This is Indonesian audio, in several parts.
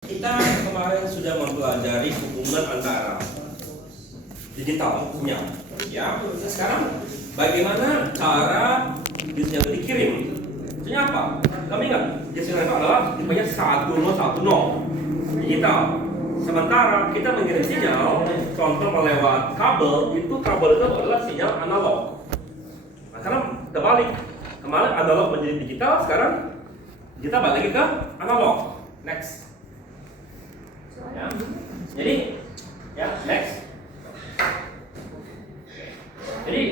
Kita kemarin sudah mempelajari hubungan antara digital sinyal, ya. Sekarang bagaimana cara sinyal itu dikirim? Maksudnya apa? Kami ingat sinyal itu adalah tipenya 1010 digital. Sementara kita mengirim sinyal, contoh melewat kabel, itu adalah sinyal analog. Nah, sekarang terbalik. Kemarin analog menjadi digital, sekarang kita balik lagi ke analog. Next. Ya. Jadi, ya, next. Jadi,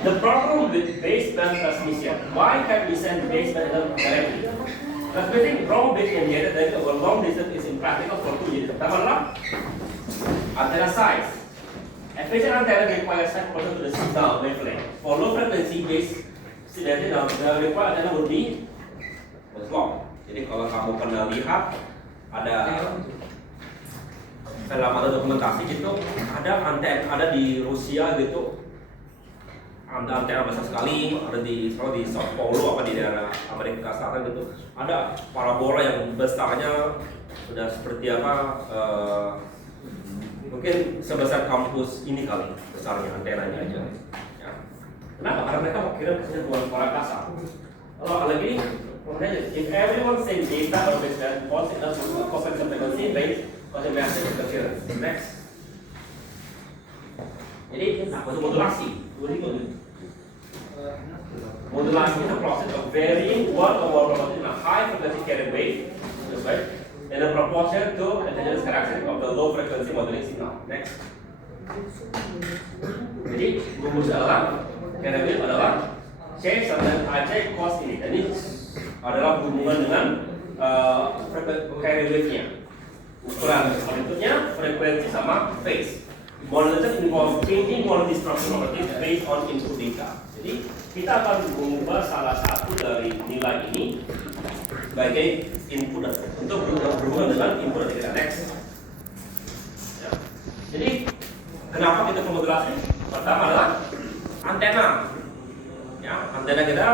the problem with baseband transmission. Why can't we send baseband directly? Transmitting raw bit in data that over long distance is impractical for two reasons. Pertama adalah antenna size. Efficient antenna requires set proportion to the signal wavelength. For low frequency based data, the required antenna will be long. Jadi kalau kamu pernah lihat ada dalam ada dokumentasi gitu, ada antena ada di Rusia gitu, ada antena besar sekali, ada di South Pole apa di daerah Amerika Selatan gitu, ada parabola yang besarnya sudah seperti apa, mungkin sebesar kampus ini kali besarnya antenanya aja. Ya. Kenapa? Karena mereka mau kirim ke luar angkasa. Kalau lagi, if everyone sends data or baseband, all signals will cause frequency based on the massive interference. Next. Jadi, apa itu modulasi? Modulasi is a process of varying one or more proportion in a high frequency carrier wave, right? In a proportion to endogenous characteristic of the low frequency modulating signal. Next. Jadi, rumus adalah carrier wave adalah C sama dengan AC cos ini. Ini adalah hubungan dengan carrier wave-nya. Ukuran bentuknya frekuensi sama phase. Modulation involves changing quality structure properties based on input data. Jadi kita akan mengubah salah satu dari nilai ini sebagai input untuk berhubungan dengan input dari data. Next. Ya. Jadi kenapa kita modulasi? Pertama adalah antena. Ya, antena kita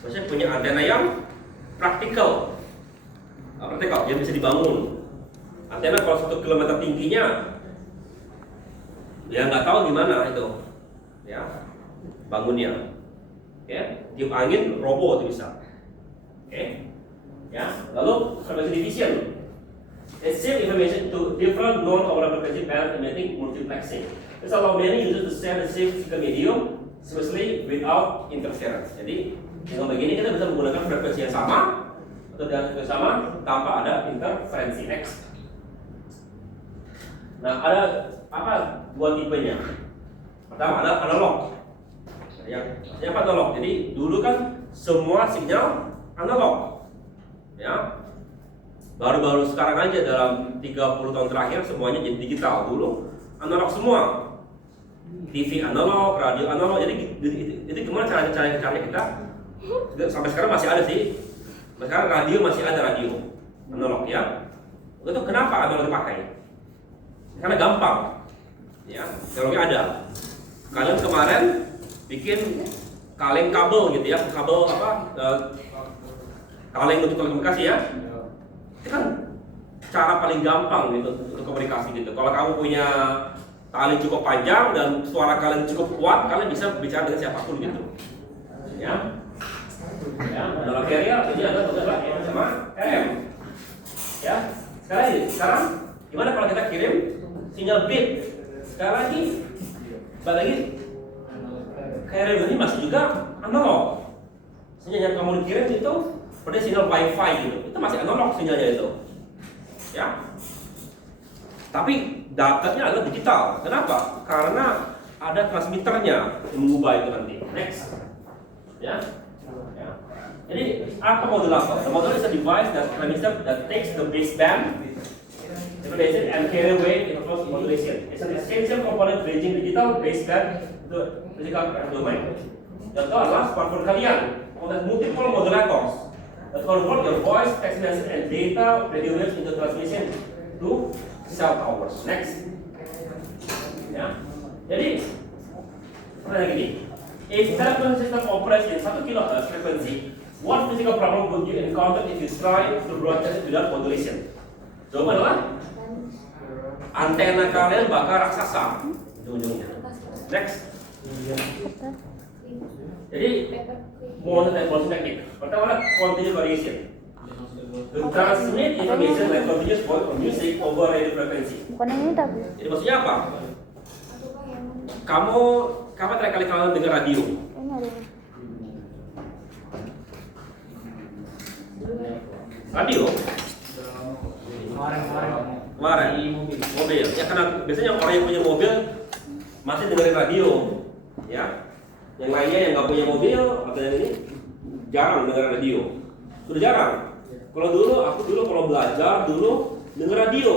maksudnya punya antena yang praktikal. Praktikal, yang bisa dibangun. Antena kalau 1 km tingginya, ya nggak tahu gimana itu, ya bangunnya. Ya, tiup angin roboh itu bisa. Oke, ya. Lalu frequency division. It save information to different non-overlap frequency band emitting multiplexing. This allow many users to send the same physical medium smoothly without interference. Jadi dengan begini kita bisa menggunakan frekuensi yang sama atau dengan frekuensi sama tanpa ada interferensi. Next. Nah, ada apa dua tipenya? Pertama ada analog. Yang apa analog? Jadi dulu kan semua sinyal analog. Ya. Baru-baru sekarang aja dalam 30 tahun terakhir semuanya jadi digital. Dulu analog semua. TV analog, radio analog. Jadi gimana cara kita? Sampai sekarang masih ada sih. Sekarang radio masih ada radio analog ya. Itu kenapa analog dipakai? Karena gampang, ya. Teknologi ada. Kalian kemarin bikin kaleng kabel gitu ya, kabel apa? Kaleng untuk telekomunikasi ya. Itu kan cara paling gampang gitu untuk komunikasi gitu. Kalau kamu punya tali cukup panjang dan suara kalian cukup kuat, kalian bisa bicara dengan siapapun gitu. Ya. Ya, dalam carrier ini adalah M sama RM. Ya. Sekarang gimana kalau kita kirim sinyal bit? Sekarang lagi, balik lagi, carrier ini masih juga analog. Sinyal yang kamu kirim itu pada sinyal wifi gitu, itu masih analog sinyalnya itu. Ya. Tapi datanya adalah digital. Kenapa? Karena ada transmitternya yang mengubah itu nanti. Next. Ya. Ya. Jadi apa modulator? The modulator is a device that takes the baseband information and carrier wave across modulation. It's an essential component bridging digital baseband to physical domain. Contoh adalah smartphone kalian contains multiple modulators that convert your voice, text message, and data radio waves into transmission to cell towers. Next. Ya. Jadi pertanyaan gini. If telephone system operates in 1 kHz frequency, what physical problem would you encounter if you try to broadcast it without modulation? Jawaban adalah antena kalian bakal raksasa ujung-ujungnya. Next. Jadi mono dan pulse teknik. Pertama adalah continuous variation. To transmit information like continuous voice or music over radio frequency. Bukan yang ini tapi. Jadi maksudnya apa? Kamu kapan terakhir kali kalian dengar radio? Ini ada. Radio? Kemarin mobil. Ya karena biasanya orang yang punya mobil masih dengerin radio, ya. Yang lainnya yang nggak punya mobil atau yang ini jarang dengar radio. Sudah jarang. Kalau aku kalau belajar denger radio,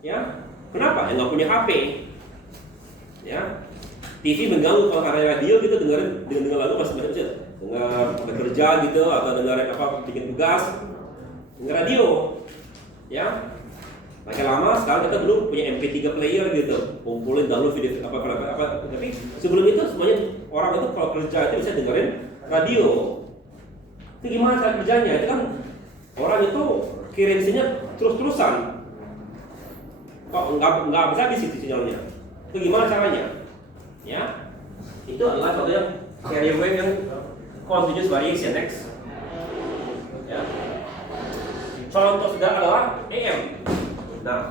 ya. Kenapa? Yang nggak punya HP, ya. TV mengganggu. Kalau karena radio gitu dengar lagu masih dengar bekerja gitu atau dengerin bikin tugas, dengar radio, ya. Makin lama sekarang kita dulu punya MP3 player gitu, kumpulin download video apa. Tapi sebelum itu semuanya orang itu kalau kerja itu bisa dengerin radio. Itu gimana cara kerjanya? Itu kan orang itu kirim sinyal terus-terusan. Kok nggak bisa habis itu sinyalnya? Itu gimana caranya? Ya, itu adalah satu yang carrier wave yang continuous variation. Next, ya. Contoh sederhana adalah AM. Nah,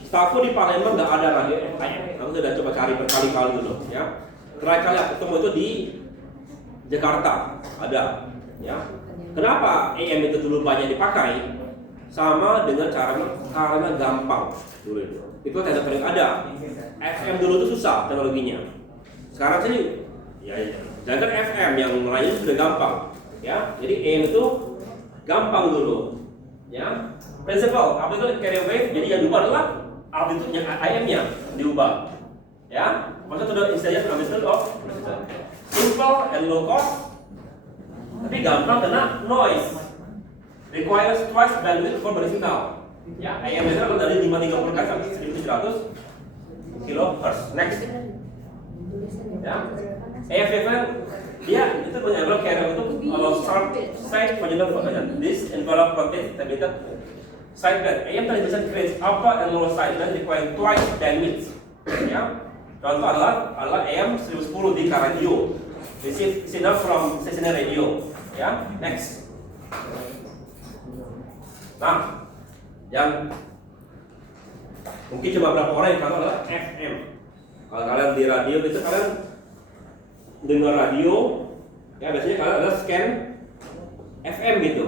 setahu di Palembang nggak ada radio AM. Aku sudah coba cari berkali-kali dulu, ya. Terakhir kali aku ketemu itu di Jakarta ada, ya. Kenapa AM itu dulu banyak dipakai? Sama dengan karena gampang dulu itu. Itu tidak paling ada. FM dulu itu susah teknologinya. Sekarang sini, ya, jangan FM yang lainnya sudah gampang, ya. Jadi AM itu gampang dulu, ya. Principle, amplitude carrier wave. Jadi yang diubah adalah amplitude-nya AM-nya diubah, ya. Maksudnya sudah istilahnya amplitude of simple and low cost, tapi gampang karena noise requires twice bandwidth for the signal. Ya, AM itu kan dari 530 kali sampai 1700 kHz. Next, ya. AFFM dia itu punya carrier itu kalau short side panjang bagian. This envelope contains tabulated side band. AM tadi bisa create upper and lower side band require twice bandwidth. Ya. Contoh adalah AM 1010 di radio. Receive signal from stationary radio. Ya. Next. Nah, yang mungkin cuma beberapa orang yang tahu adalah FM. Kalau kalian di radio itu kalian dengar radio, ya biasanya kalian ada scan FM gitu,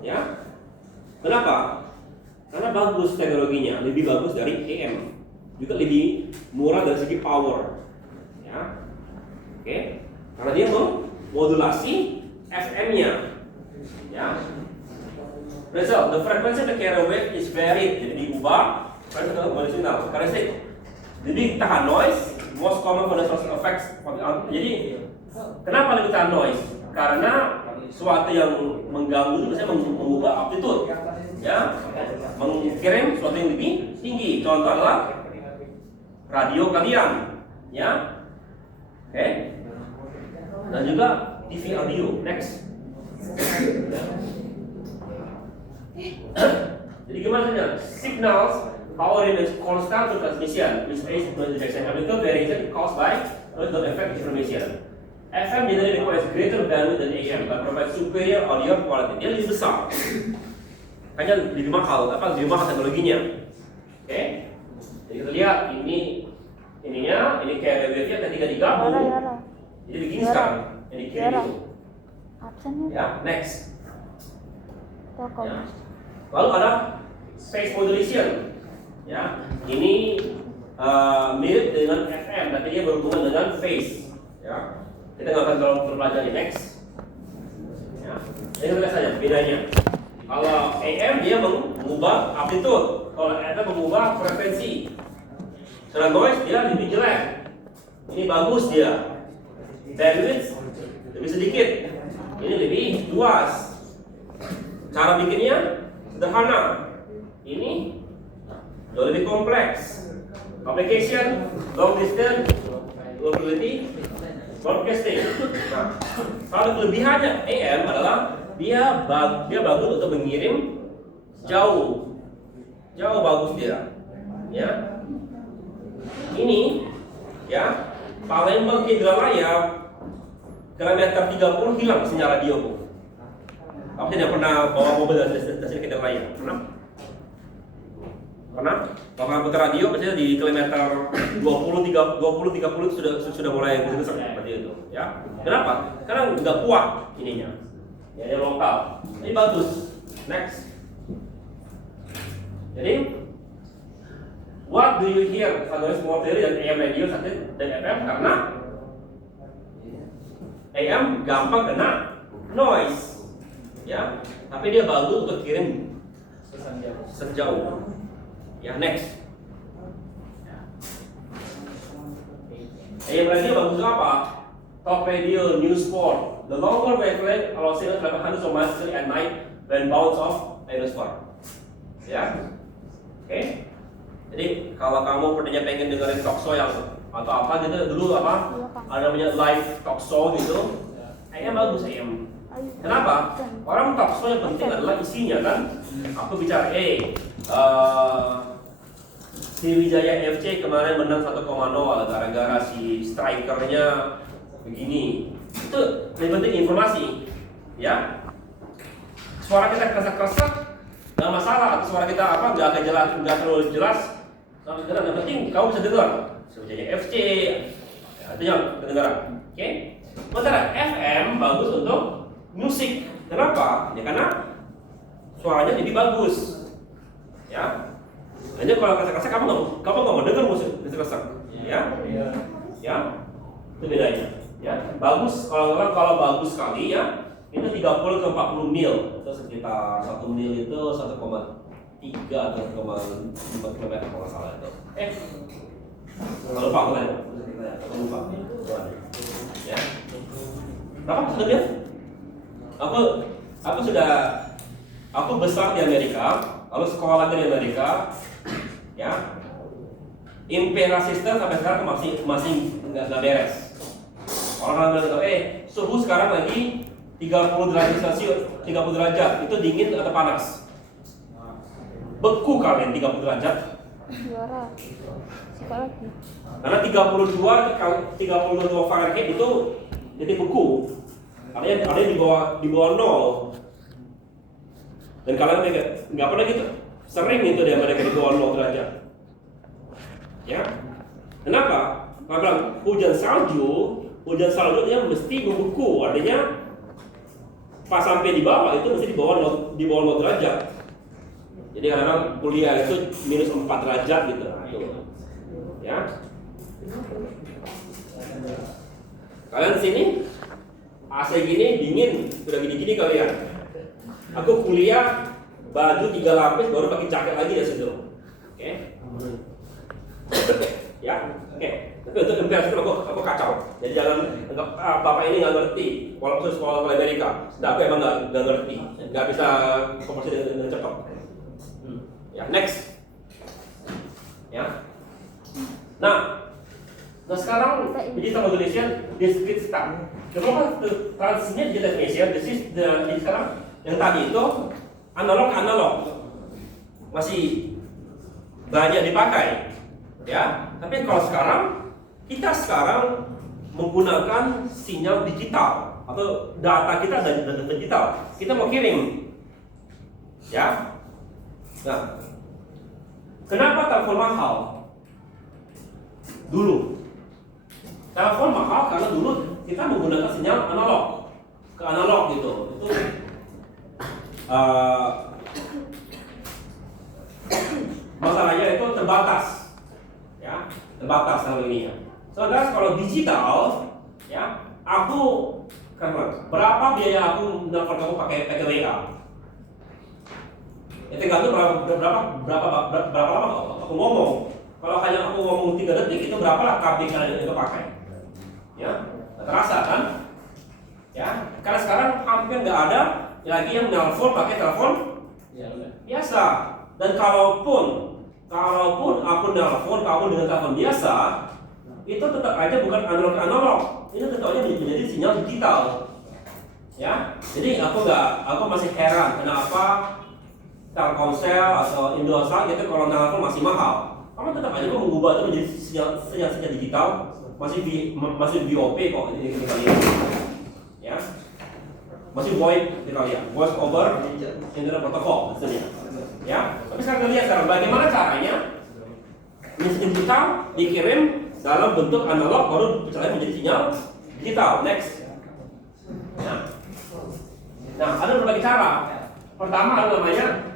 ya. Kenapa? Karena bagus teknologinya, lebih bagus dari AM, juga lebih murah dari segi power, ya. Oke, karena dia memodulasi FM-nya, ya. Result, the frequency of the carrier wave is varied, jadi diubah signal. Karakteristik, lebih tahan noise, most common for the source effects. Jadi kenapa lebih tahan noise? Karena suatu yang mengganggu itu biasanya mengubah amplitude, ya, mengirim suatu yang lebih tinggi. Contoh adalah radio kalian, ya, oke, dan juga TV audio. Next. Jadi gimana saja? Signals power remains constant to transmission, which is noise rejection. Amplitude variation caused by noise don't affect information. FM generally requires greater bandwidth than AM, but provides superior audio quality. Dia lebih besar, hanya lebih mahal, lebih mahal teknologinya. Oke? Jadi kita lihat ininya, ini carrier wave-nya ketika digabung, jadi begini sekarang, yang dikirim itu. Ya, next. Ya. Lalu ada phase modulation, ya. Ini mirip dengan FM, tapi dia berhubungan dengan phase, ya. Kita nggak akan terlalu terpelajari. Next, ya. Ini kita saja bedanya. Kalau AM dia mengubah amplitude, kalau FM mengubah frekuensi. Secara noise dia lebih jelek, ini bagus dia. Bandwidth lebih sedikit, ini lebih luas. Cara bikinnya sederhana, ini jauh lebih kompleks. Application, long distance, locality, broadcasting. Nah, salah kelebihannya AM adalah dia bagus untuk mengirim jauh bagus dia. Ya, ini ya Palembang Indralaya kilometer 30 hilang sinyal radioku. Aku tidak pernah bawa mobil dari sini ke Indralaya. Pernah? Kalau putar radio biasanya di kilometer 20 30 itu sudah mulai besar seperti itu, ya. Kenapa? Karena nggak kuat ininya. Ya, dia lokal. Ini bagus. Next. Jadi what do you hear? Satu semua dari dan AM radio satu dan FM karena AM gampang kena noise, ya. Tapi dia bagus untuk kirim sejauh. Ya, next. AM radio bagus apa? Talk radio, news sport. The longer wavelength allows signal to travel hundreds of miles at night when bounce off aerosphere. Ya, oke. Jadi kalau kamu pernah pengen dengerin talk show yang atau apa gitu dulu apa? Ada namanya live talk show gitu. AM bagus AM. Kenapa? Orang talk show yang penting adalah isinya kan. Aku bicara, Sriwijaya FC kemarin menang 1,0 gara-gara si strikernya begini. Itu lebih penting informasi, ya. Suara kita keresak-keresak nggak masalah, atau suara kita apa nggak jelas, nggak terlalu jelas. Yang penting kamu bisa dengar. Sriwijaya FC, ya, itu yang kedengaran. Oke. Sementara FM bagus untuk musik. Kenapa? Ya karena suaranya jadi bagus, ya. Hanya kalau keresak-keresak kamu nggak mau dengar musik keresak, ya. Ya, itu bedanya. Ya, bagus kalau bagus sekali ya. Itu 30 ke 40 mil, itu sekitar 1 mil itu 1,3 atau 1,5 km kalau nggak salah itu. Lupa aku tanya, lupa. Ya. Berapa sudah dia? Aku besar di Amerika, lalu sekolah di Amerika, ya. Imperial system sampai sekarang masih nggak beres. Orang bilang, suhu sekarang lagi 30 derajat Celcius, 30 derajat, itu dingin atau panas? Beku kalian 30 derajat. Juara. Suka lagi. Karena 32 Fahrenheit itu jadi beku. Ada di bawah 0. Dan kalian nggak pernah gitu. Sering itu dia mereka di bawah 0 derajat. Ya. Kenapa? Kalau bilang hujan salju dia mesti membeku, artinya pas sampai di bawah itu mesti di bawah 0 derajat. Jadi kadang-kadang kuliah itu minus 4 derajat gitu. Ya. Kalian di sini AC gini dingin, udah gini-gini kalian. Aku kuliah baju 3 lapis baru pakai jaket lagi dari situ. Oke. Ya, oke. Tapi untuk imperial itu aku kacau. Jadi jangan anggap bapak ini nggak ngerti. Walaupun sekolah di Amerika, aku emang nggak ngerti, nggak bisa komunikasi dengan cepat. Ya, next. Ya. Nah sekarang digital modulation discrete start. Kenapa transisinya digital modulation? Jadi sekarang yang tadi itu analog masih banyak dipakai, ya. Tapi kalau kita sekarang menggunakan sinyal digital atau data kita dari data digital. Kita mau kirim, ya. Nah, kenapa telepon mahal? Dulu telepon mahal karena dulu kita menggunakan sinyal ke analog gitu. Itu masalahnya itu terbatas, ya, terbatas kalau ini ya. Saudara, kalau digital, ya, aku berapa biaya aku nelfon kamu pakai WA? Ya tergantung berapa lama aku ngomong. Kalau hanya aku ngomong 3 detik itu berapa lah KB kalian itu pakai? Ya, terasa kan? Ya, karena sekarang hampir nggak ada lagi yang nelfon pakai telepon biasa. Dan kalaupun aku nelfon kamu dengan telepon biasa, itu tetap aja bukan analog, itu tetap aja menjadi sinyal digital. Ya, jadi aku masih heran kenapa Telkomsel atau Indosat gitu kalau telepon masih mahal. Kamu tetap aja kok mengubah itu menjadi sinyal digital, masih VoP kok ini kalian. Ya, masih VoIP di kalian, voice over internet protocol maksudnya. Ya, tapi sekarang kita lihat sekarang bagaimana caranya sinyal digital dikirim dalam bentuk analog baru dipecahkan menjadi sinyal digital. Next. Ya. Nah, ada berbagai cara. Pertama ada namanya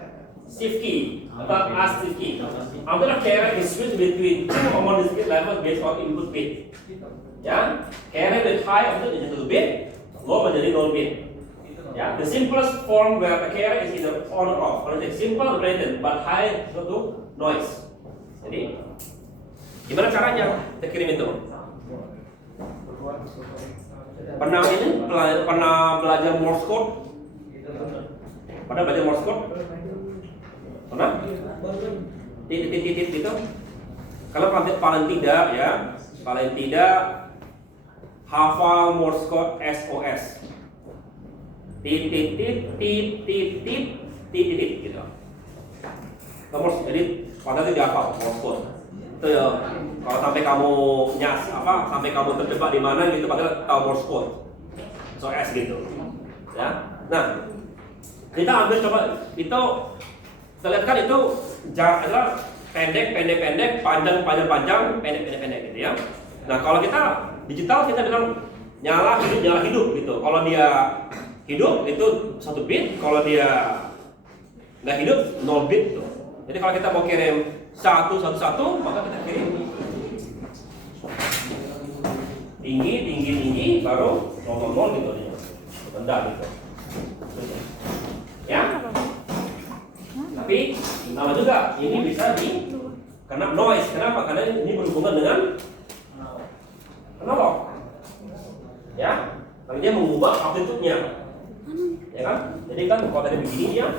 shift key atau ASCII key. After a carrier is switched between two or more discrete levels based on input bit. Ya, carrier with high output menjadi 1 bit, low menjadi 0 bit. Ya, the simplest form where the carrier is either on or off. Kalau simple operated but high to noise. Jadi, gimana caranya kita kirim itu? Pernah belajar Morse code? Pernah belajar Morse code? Pernah? Titit gitu. Kalau paling tidak hafal Morse code SOS. Titit gitu. Nomor jadi padahal itu dihafal Morse code. Itu ya, kalau sampai kamu sampai kamu terjebak di mana gitu padahal tahu Morse code. SOS gitu. Ya. Nah, kita ambil coba itu kita lihat kan itu jarak adalah pendek, panjang, pendek gitu ya. Nah, kalau kita digital kita bilang nyala hidup gitu. Kalau dia hidup itu 1 bit, kalau dia nggak hidup 0 bit tuh. Jadi kalau kita mau kirim 111 maka kita kirim tinggi baru 000 gitu ya. Rendah gitu. Ya. Tapi sama juga ini bisa karena noise. Kenapa? Karena ini berhubungan dengan analog. Ya. Tapi dia mengubah amplitude-nya. Ya kan? Jadi kan kalau tadi begini ya.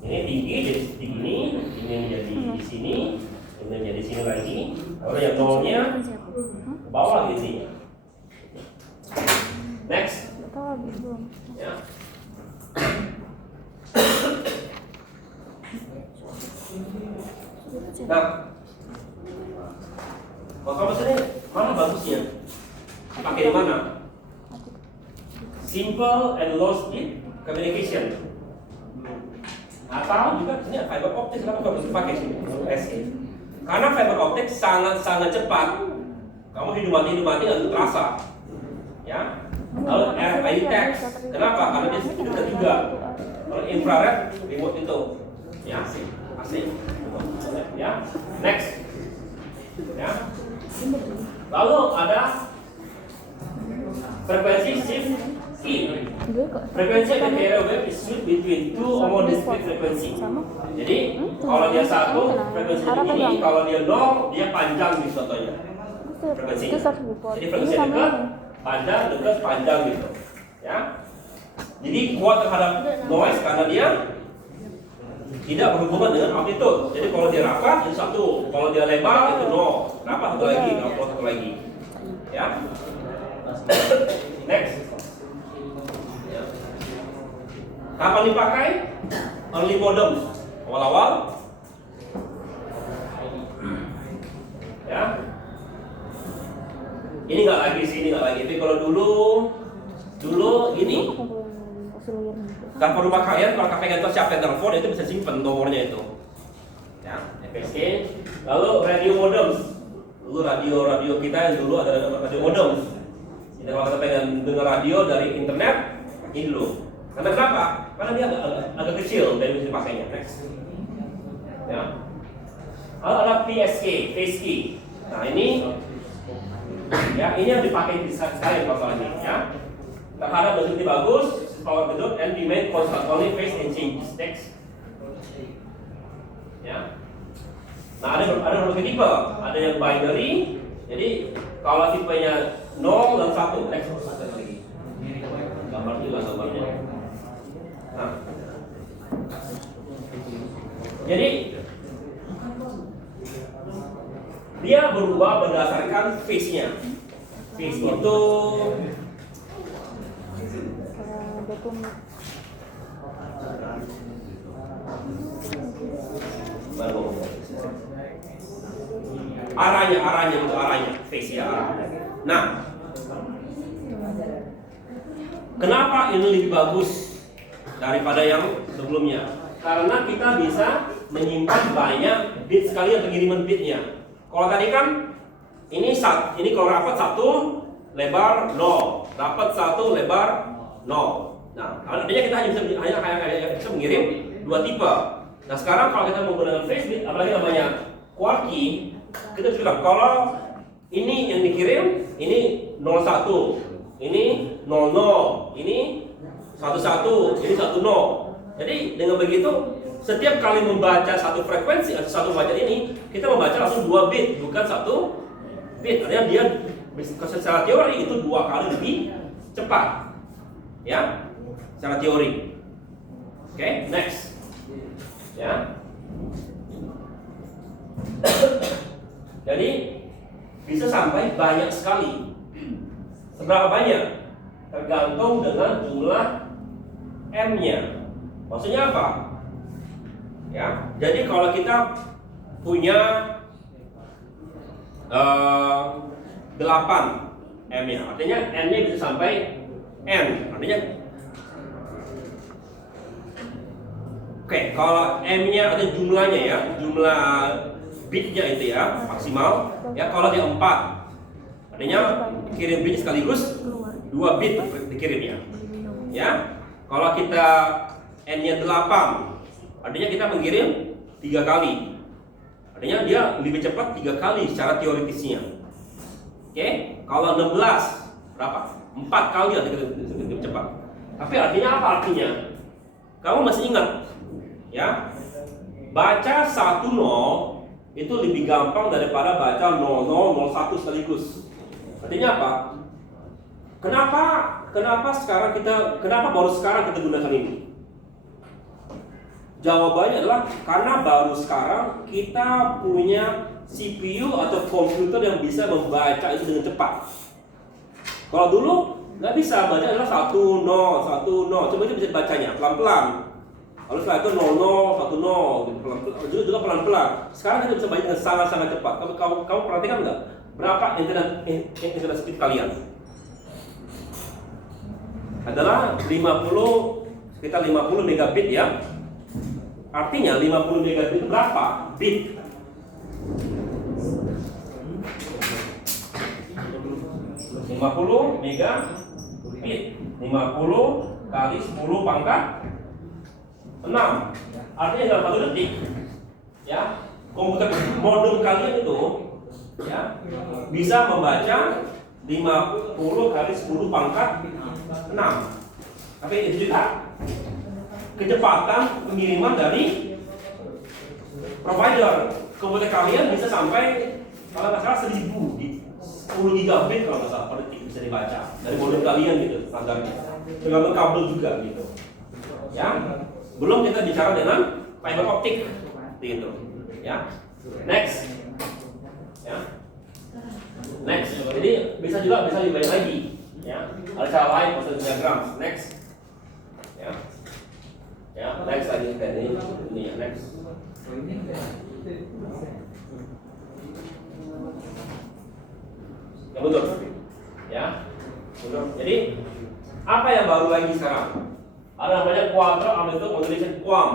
Ini tinggi jadi segini, ini menjadi di sini, ini menjadi sini lagi. Kalau yang nolnya ke bawah lagi sini. Next. Ya. Nah, kalau misalnya mana bagusnya? Dipakai di mana? Simple and low speed communication. Atau juga sebenarnya fiber optik kenapa nggak bisa dipakai sini? Karena fiber optik sangat cepat. Kamu hidup mati nggak terasa. Ya. Kalau RFID tag, kenapa? Karena dia dekat juga. Kalau infrared remote itu, ya asli. Ya. Next. Ya. Lalu ada frekuensi shift key. Frekuensi ada carrier wave is switched between two or more discrete frequency. Jadi kalau dia satu frekuensi begini, kalau dia 0 dia panjang gitu contohnya. Frekuensi. Jadi frekuensi dekat, panjang gitu. Ya. Jadi kuat terhadap noise karena dia tidak berhubungan dengan amplitude. Jadi kalau dia rapat itu 1, kalau dia lebar itu 0. Rapat 1 lagi, rapat 1 lagi. Ya. Next. Kapan dipakai? Early modem, awal-awal. Ya. Ini nggak lagi sini, nggak lagi. Tapi kalau dulu ini tanpa rumah kalian, kalau kalian tahu siapa yang telepon itu bisa simpen nomornya itu. Ya, FSK. Lalu radio modem. Dulu radio kita yang dulu ada radio modem. Jadi kalau kita pengen dengar radio dari internet, ini dulu. Karena kenapa? Karena dia agak kecil dari bisa dipakainya. Next. Ya. Lalu ada PSK, PSK. Nah ini, ya ini yang dipakai di sekarang kalau ini, ya. Terhadap bentuk bagus, power gedut, and remain constant only phase and change. Next. Ya. Nah ada berbagai tipe. Ada yang binary. Jadi kalau tipenya 0 dan 1, next lagi. Gambar juga gambarnya. Nah. Jadi dia berubah berdasarkan phase-nya. Phase itu rumit. Arahnya untuk arahnya, face ya arah. Nah, kenapa ini lebih bagus daripada yang sebelumnya? Karena kita bisa menyimpan banyak bit sekali yang pengiriman bitnya. Kalau tadi kan ini kalau rapat 1 lebar 0, dapat 1 lebar 0. Nah, artinya kita hanya bisa mengirim 2 tipe. Nah, sekarang kalau kita menggunakan face bit, apalagi namanya QWERTY, kita bilang kalau ini yang dikirim ini 01, ini 00, ini 11, ini 10. Jadi dengan begitu setiap kali membaca satu frekuensi atau satu baca ini, kita membaca langsung 2 bit, bukan 1 bit. Artinya dia secara teori itu 2 kali lebih cepat, ya, secara teori. Oke, next, ya. Jadi bisa sampai banyak sekali. Seberapa banyak? Tergantung dengan jumlah M-nya. Maksudnya apa? Ya, jadi kalau kita punya 8 M-nya, artinya N-nya bisa sampai N. Artinya oke, kalau M-nya atau jumlahnya ya, jumlah bitnya itu ya maksimal ya. Kalau dia 4, artinya kirim bit sekaligus 2 bit dikirimnya ya. Kalau kita N-nya 8, artinya kita mengirim 3 kali, artinya dia lebih cepat 3 kali secara teoritisnya. Oke, kalau 16 berapa? 4 kali lebih cepat. Tapi artinya apa artinya? Kamu masih ingat ya, baca 10 itu lebih gampang daripada baca 0001 sekaligus. Artinya apa? Kenapa baru sekarang kita gunakan ini? Jawabannya adalah karena baru sekarang kita punya CPU atau komputer yang bisa membaca itu dengan cepat. Kalau dulu nggak bisa, baca adalah 10, cuma itu bisa bacanya pelan-pelan. Lalu setelah itu 00, 10 gitu, juga pelan-pelan. Sekarang kita bisa baca dengan sangat-sangat cepat. Kamu perhatikan nggak? Berapa internet speed kalian? Adalah sekitar 50 megabit ya. Artinya 50 megabit itu berapa bit? 50 megabit, 50 kali 10 pangkat 6. Artinya dalam 1 detik ya, komputer modem kalian itu ya bisa membaca 50 kali 10 pangkat 6. Tapi itu juga kecepatan pengiriman dari provider. Komputer kalian bisa sampai kalau nggak salah 10 gigabit kalau nggak salah per detik bisa dibaca dari modem kalian gitu standarnya. Tergantung kabel juga gitu. Ya, belum kita bicara dengan fiber optik gitu. Ya, next. Ya, next. Jadi bisa lebih banyak lagi. Ya, ada cara lain proses diagram. Next. Ya. Ya, next lagi ini ya, next. Ya betul. Ya. Betul. Jadi apa yang baru lagi sekarang? Ada namanya quadro amplitude modulation QAM.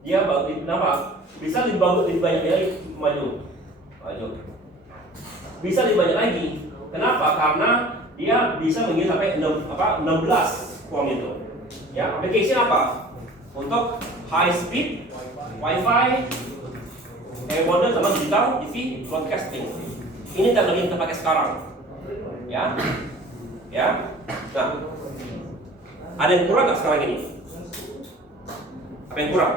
Dia kenapa? Bisa lebih banyak lagi maju. Bisa lebih banyak lagi. Kenapa? Karena dia bisa mengirim sampai 16 QAM itu. Ya, aplikasi apa? Untuk high speed Wi-Fi, modem sama digital TV broadcasting. Ini teknologi yang kita pakai sekarang. Ya. Nah, ada yang kurang nggak sekarang ini? Apa yang kurang?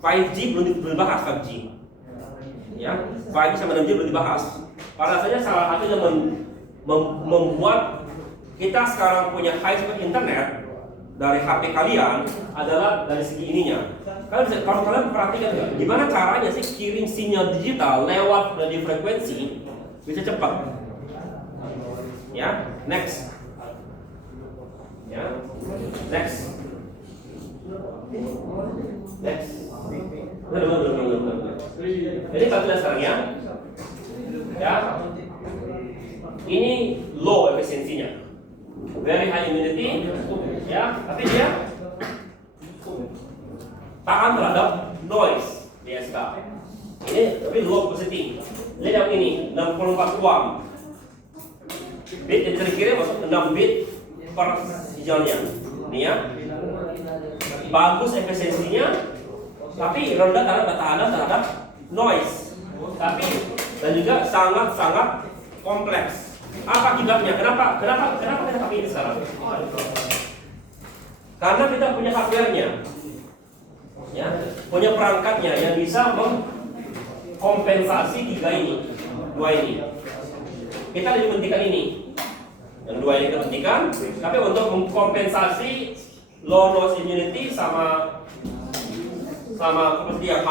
5G belum dibahas 5G. Ya, 5G sama 6G belum dibahas. Pada dasarnya salah satu yang membuat kita sekarang punya high speed internet dari HP kalian adalah dari segi ininya. Kalau kalian perhatikan ya, gimana caranya sih kirim sinyal digital lewat radio frekuensi bisa cepat? Ya, next. Ya, Next. Next. Benar. Jadi kita lihat sekarang ya. Ya. Ini low efisiensinya. Very high immunity. Ya, tapi dia tahan terhadap noise di SK. Ini tapi low capacity. Lihat yang ini 64 ohm. Bit yang kira-kira masuk 6 bit per sinyalnya. Ini ya. Bagus efisiensinya, tapi rendah terhadap noise. Tapi dan juga sangat kompleks. Apa akibatnya? Kenapa kita pakai ini sekarang? Karena kita punya hardware-nya, ya, punya perangkatnya yang bisa mengkompensasi dua ini. Kita lebih pentingkan ini, yang dua ini kita pentingkan, tapi untuk mengkompensasi low noise immunity sama seperti yang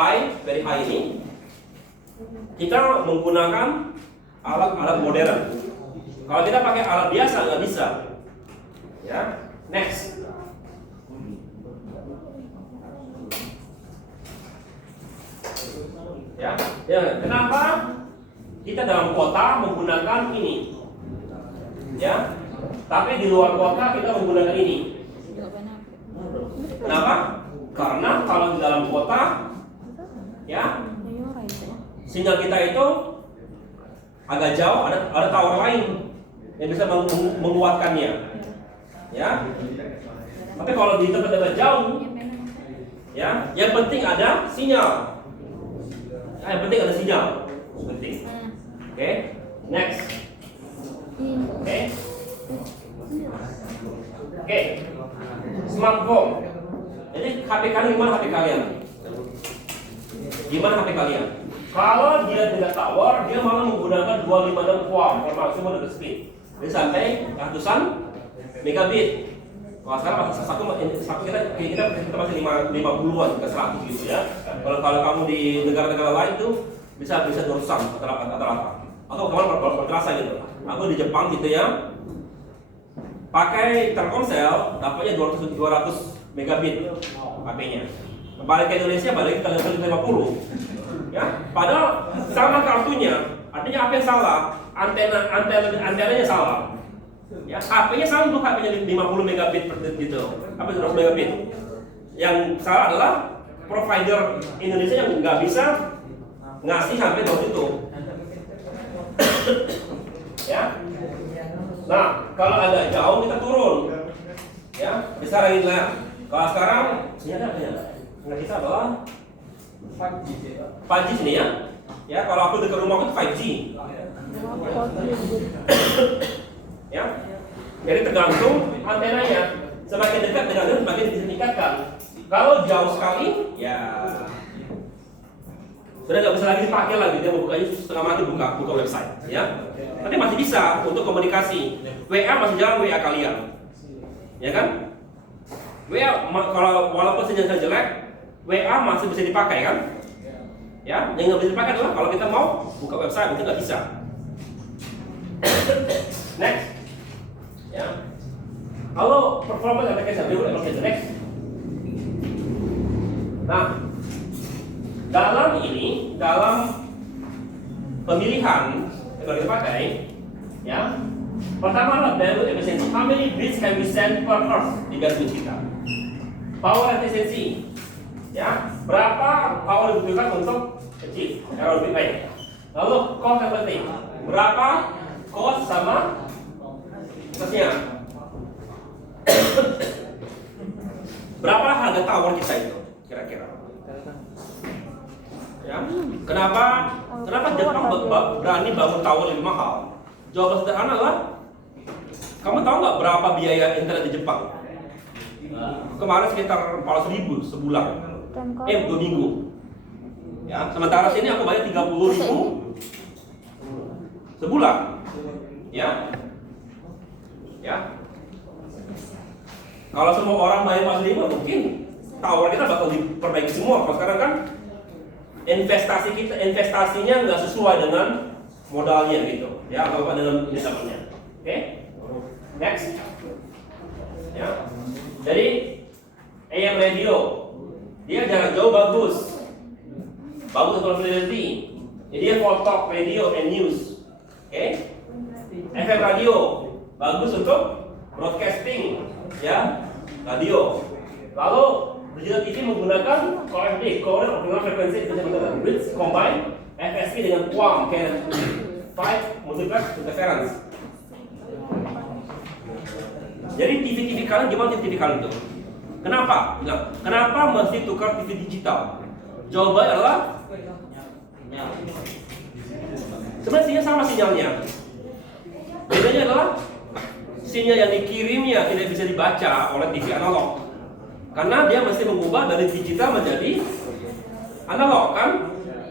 very high ini, kita menggunakan alat modern. Kalau kita pakai alat biasa nggak bisa. Ya, next. Ya, kenapa kita dalam kota menggunakan ini? Ya, tapi di luar kota kita menggunakan ini. Kenapa? Karena kalau di dalam kota, ya, sinyal kita itu agak jauh, ada tower lain yang bisa menguatkannya, ya. Tapi kalau di tempat-tempat jauh, ya, yang penting ada sinyal. Yang penting ada sinyal, penting. Oke, next. Oke, smartphone. Jadi HP kalian gimana HP kalian? Gimana HP kalian? Kalau dia tidak tower, dia malah menggunakan 256 ohm per maksimum data speed. Jadi sampai ratusan megabit. Kalau sekarang satu kita masih 50-an ke 100 gitu ya. Kalau kamu di negara-negara lain tuh bisa 200-an rata-rata. Atau kemana terasa gitu. Aku di Jepang gitu ya. Pakai Telkomsel dapatnya 200 megabit HP-nya. Balik ke Indonesia balik ke 50. Ya, padahal sama kartunya. Artinya apa yang salah? Antenanya salah. Ya, HP-nya sama untuk HP-nya 50 megabit per detik gitu. Apa 100 megabit? Yang salah adalah provider Indonesia yang nggak bisa ngasih sampai dari itu. Ya. Nah, kalau agak jauh kita turun. Ya, bisa lagi lah. Kalau sekarang sinyalnya apa ya? Nah, kita adalah 5G sini ya. Ya, kalau aku dekat rumahku itu 5G. Ya. Jadi tergantung antenanya. Semakin dekat dengan semakin bisa ditingkatkan. Kalau jauh sekali, ya sudah nggak bisa lagi dipakai lagi. Dia membukanya setengah mati buka website, ya. Tapi masih bisa untuk komunikasi. WA masih jalan WA kalian, ya kan? WA kalau walaupun sinyalnya jelek, WA masih bisa dipakai kan? Ya, yang nggak bisa dipakai adalah kalau kita mau buka website itu nggak bisa. Next, ya. Kalau performance application next. Nah, dalam pemilihan yang kita pakai, ya. Pertama adalah bandwidth efficiency. How many bits can we send per hertz di bandwidth kita? Power efficiency, ya. Berapa power dibutuhkan untuk achieve error bit rate? Lalu cost efficiency, berapa cost sama costnya? Berapa harga tower kita itu kira-kira? Ya. Kenapa Jepang berani bangun tower lebih mahal? Jawaban sederhana adalah, kamu tahu nggak berapa biaya internet di Jepang? Kemarin sekitar 400.000 sebulan, 2 minggu. Ya, sementara sini aku bayar 30.000 sebulan. Ya. Kalau semua orang bayar 400.000, mungkin tower kita bakal diperbaiki semua. Kalau sekarang kan investasinya nggak sesuai dengan modalnya gitu, ya, atau dengan misalnya. Oke, next, ya. Jadi AM radio, dia jarak jauh bagus untuk availability. Jadi dia for talk radio and news. Oke? FM radio bagus untuk broadcasting, ya, radio. Lalu digital TV menggunakan COFD, Current Optical Frequency which combine FSK dengan QAM, can 5 multiplex interference. Jadi TV kalian gimana TV kalian itu? Kenapa? Kenapa mesti tukar TV digital? Jawabannya adalah sebenarnya sama sinyalnya. Bedanya adalah sinyal yang dikirimnya tidak bisa dibaca oleh TV analog. Karena dia mesti mengubah dari digital menjadi analog, kan?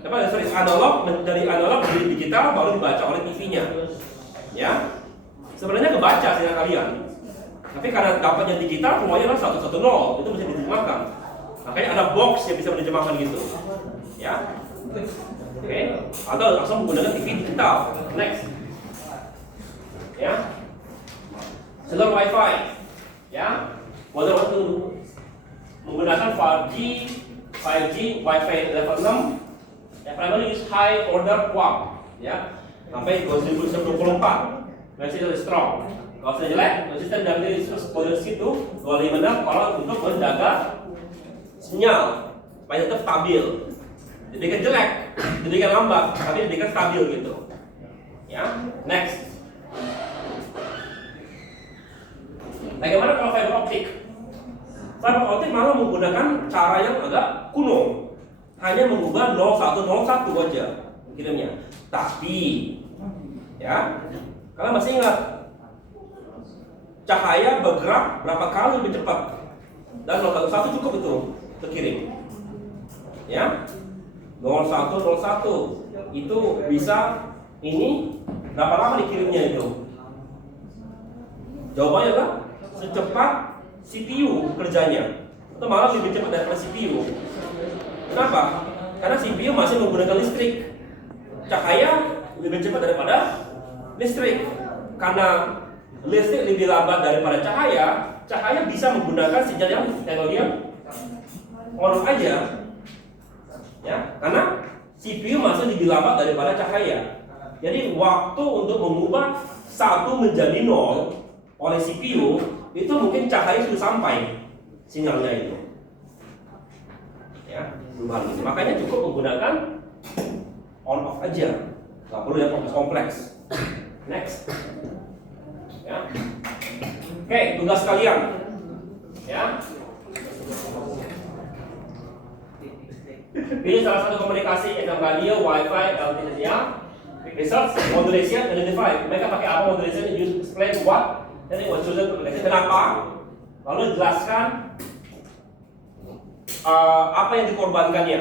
Dari analog menjadi digital baru dibaca oleh TV-nya. Ya. Sebenarnya kebaca sinyal kalian. Tapi karena dapatnya digital semuanya adalah 110, itu bisa diterjemahkan. Makanya ada box yang bisa menerjemahkan gitu. Ya. Oke. Atau langsung menggunakan TV digital. Next. Ya. Seluruh Wi-Fi. Ya. Model waktu menggunakan 5G Wi-Fi level 6. Yang primarily use high order QAM. Ya. Sampai 2024. Masih lebih strong. Kalau sudah jelek, konsisten dari posisi itu 256 kalau untuk menjaga sinyal supaya tetap stabil. Dibikin jelek, dibikin lambat, tapi dibikin stabil gitu. Ya, next. Bagaimana kalau fiber optik? Fiber optik malah menggunakan cara yang agak kuno, hanya mengubah 0101 aja kirimnya. Tapi, ya, kalian masih ingat? Cahaya bergerak berapa kali lebih cepat dan 01 cukup itu terkirim, ya. 0101 itu bisa ini berapa lama dikirimnya itu? Jawabannya adalah secepat CPU kerjanya, atau malah lebih cepat daripada CPU. Kenapa? Karena CPU masih menggunakan listrik. Cahaya lebih cepat daripada listrik. Karena listrik lebih lambat daripada cahaya bisa menggunakan sinyal yang teknologi yang on aja, ya, karena CPU masih lebih lambat daripada cahaya. Jadi waktu untuk mengubah 1 menjadi 0 oleh CPU itu mungkin cahaya sudah sampai sinyalnya itu, ya, perubahan ini. Makanya cukup menggunakan on off aja, nggak perlu yang kompleks. Next. Ya. Oke, tugas kalian. Ya. Pilih salah satu komunikasi FM radio, Wi-Fi, LTE ya. Research, modulation, identify. Mereka pakai apa modulation? Use explain what. Jadi what chosen modulation. Kenapa? Lalu jelaskan apa yang dikorbankannya.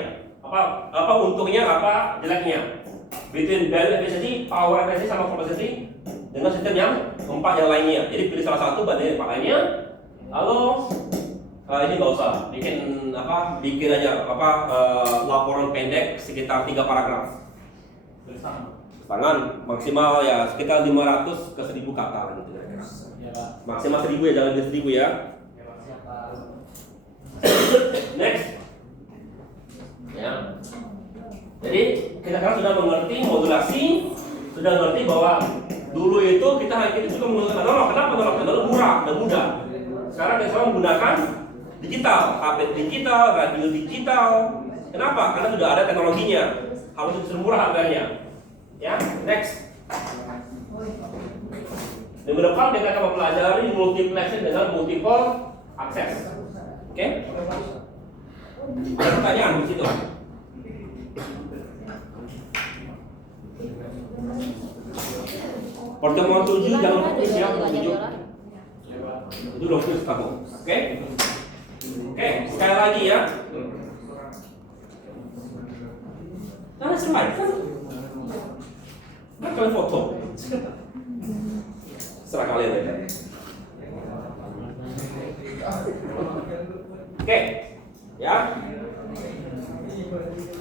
Apa untungnya, apa jeleknya. Between value efficiency, power efficiency sama complexity dengan sistem yang 4 yang lainnya. Jadi pilih salah satu bandingin 4 lainnya. Lalu ini nggak usah bikin aja laporan pendek sekitar 3 paragraf. Tangan maksimal ya sekitar 500 ke 1000 kata gitu. Maksimal 1000 ya, jangan lebih 1000 ya. Next. Ya. Jadi kita sekarang sudah mengerti modulasi, sudah mengerti bahwa dulu itu kita juga menggunakan analog. Kenapa analog? Analog murah dan mudah. Sekarang kita semua menggunakan digital, HP digital, radio digital. Kenapa? Karena sudah ada teknologinya. Harus lebih murah harganya. Ya, next. Minggu depan kita akan mempelajari multiplexing dengan multiple access. Oke? Ada pertanyaan di situ? Pertemuan 7 jangan fokus ya, 7. Itu udah fokus kamu. Oke? Oke, sekali lagi ya. Karena slide kan. Nah, kalian foto. Serah kalian aja. Oke. Ya.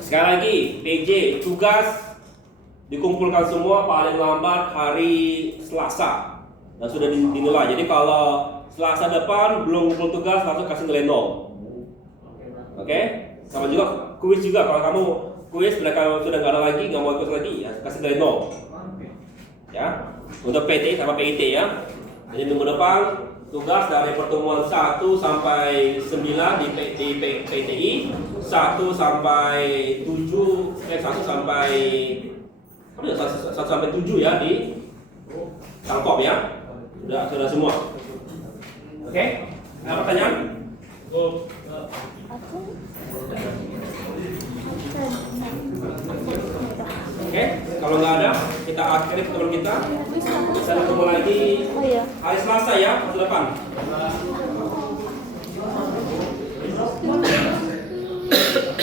Sekali lagi, PJ tugas dikumpulkan semua paling lambat hari Selasa dan sudah dinilai. Jadi kalau Selasa depan belum ngumpul tugas langsung kasih nilai 0. Oke? Sama juga kuis juga, kalau kamu kuis mereka sudah nggak ada lagi, nggak mau ikut lagi, ya kasih nilai 0. Ya, untuk PT sama PIT ya. Jadi minggu depan tugas dari pertemuan 1 sampai 9 di PTI, 1 sampai 7, 1 sampai 1 sampai 7 ya di Telkom ya. Sudah semua. Oke? Ada pertanyaan? Oke, kalau nggak ada, kita akhiri pertemuan kita. Kita ketemu lagi Oh iya. hari Selasa ya, minggu depan.